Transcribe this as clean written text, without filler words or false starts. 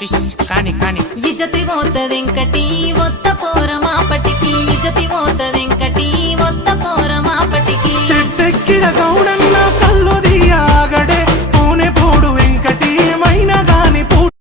కాని కాని ఇజ్జతి పోతదెంకటి ఒత్త పోర మాపటికి ఇజ్జతి పోతదెంకటి ఒత్త పోర మాపటికి చెట్టెక్కిన గౌడ